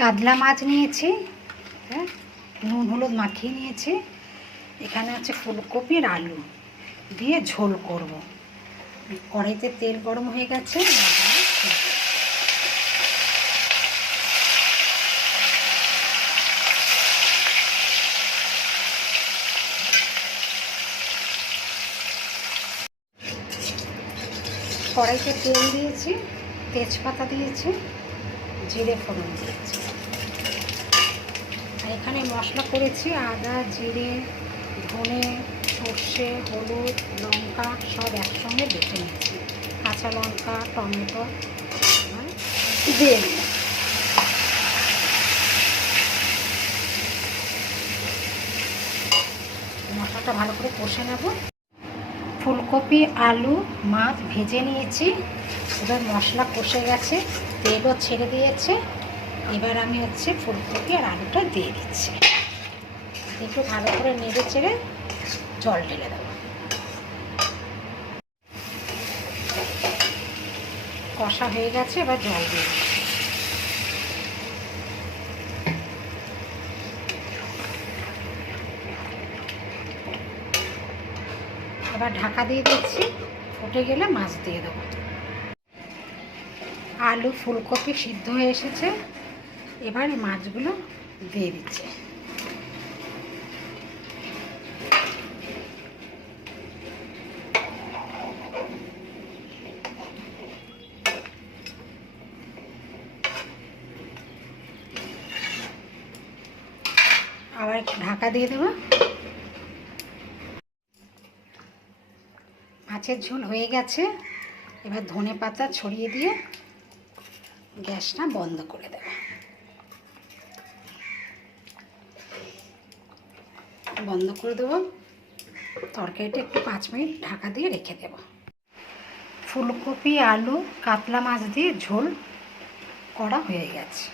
কাতলা মাছ নিয়েছি, হ্যাঁ, নুন হলুদ মাখিয়ে নিয়েছি। এখানে আছে ফুলকপি আর আলু দিয়ে ঝোল করব। কড়াইতে তেল গরম হয়ে গেছে। কড়াইতে তেল দিয়েছি, তেজপাতা দিয়েছি, জিরে ফোড়ন দিয়েছি। আর এখানে মশলা করেছি আদা, জিরে, ধনে, সর্ষে, হলুদ, লঙ্কা সব একসঙ্গে বেটে নিয়েছি। কাঁচা লঙ্কা, টমেটো দিয়ে দিই। মশলাটা ভালো করে কষে নেব। ফুলকপি, আলু, মাছ ভেজে নিয়েছি। এবার মশলা কষে গেছে, তেলও ছেড়ে দিয়েছে। এবার আমি ফুলকপি আর আলুটা দিয়ে দিচ্ছি। একটু ভালো করে নেড়ে চেড়ে জল ঢেলে দেবো। কষা হয়ে গেছে, এবার জল দিয়ে দেবো। এবার ঢাকা দিয়ে দিচ্ছি, ফুটে গেলে মাছ দিয়ে দেবো। আলু ফুলকপি সিদ্ধ হয়ে এসেছে, এবার মাছগুলো দিয়ে দিচ্ছি। আবার একটু ঢাকা দিয়ে দেবো। মাছের ঝোল হয়ে গেছে, এবার ধনে পাতা ছড়িয়ে দিয়ে গ্যাসটা বন্ধ করে দেব। বন্ধ করে দেবো। তরকারিটা একটু 5 মিনিট ঢাকা দিয়ে রেখে দেব। ফুলকপি, আলু, কাতলা মাছ দিয়ে ঝোল করা হয়ে গেছে।